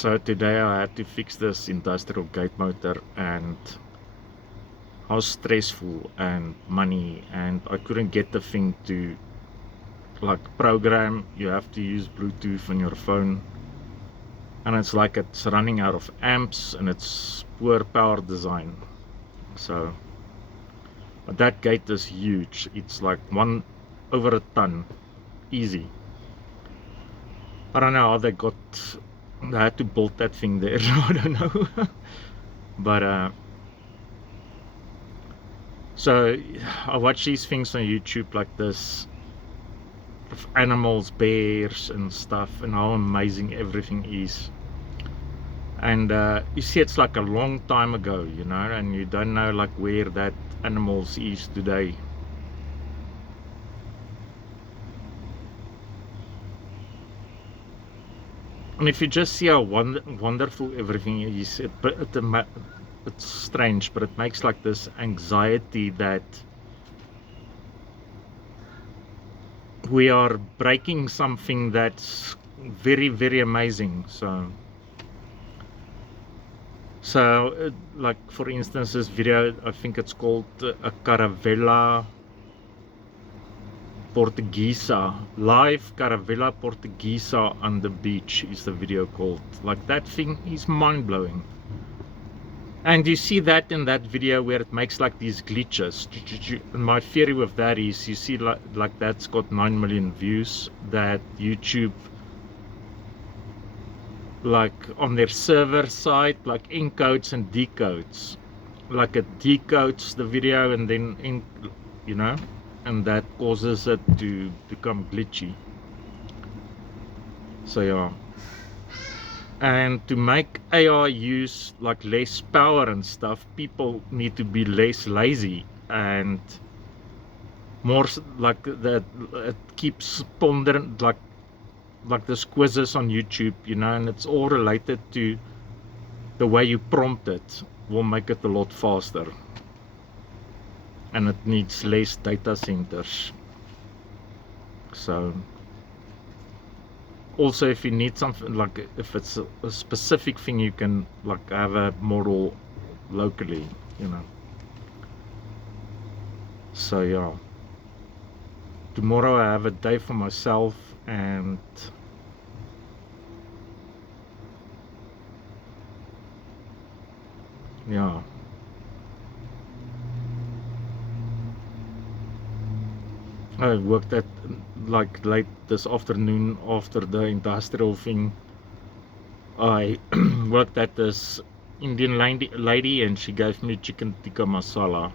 So today I had to fix this industrial gate motor, and how stressful and money, and I couldn't get the thing to like program. You have to use Bluetooth on your phone, and it's like it's running out of amps, and it's poor power design. So but that gate is huge. It's like over a ton, easy. I don't know how they had to build that thing there. I don't know. But so I watch these things on YouTube like this, of animals, bears and stuff, and how amazing everything is. And you see, it's like a long time ago, you know, and you don't know like where that animals is today. And if you just see how wonderful everything is, it's strange, but it makes like this anxiety that we are breaking something that's very, very amazing. So like for instance, this video, I think it's called a Caravella Portuguesa, live Caravella Portuguesa on the beach is the video called. Like, that thing is mind-blowing. And you see that in that video where it makes like these glitches. And my theory with that is, you see like that's got 9 million views, that YouTube, like on their server side, like encodes and decodes. Like it decodes the video and then you know, and that causes it to become glitchy. So yeah, and to make AI use like less power and stuff, people need to be less lazy and more like that. It keeps pondering like this quizzes on YouTube, you know, and it's all related to the way you prompt it will make it a lot faster. And it needs less data centers. So also, if you need something, like if it's a specific thing, you can like have a model locally, you know. So yeah, tomorrow I have a day for myself, and yeah, I worked at like late this afternoon after the industrial thing. I worked at this Indian lady, and she gave me chicken tikka masala.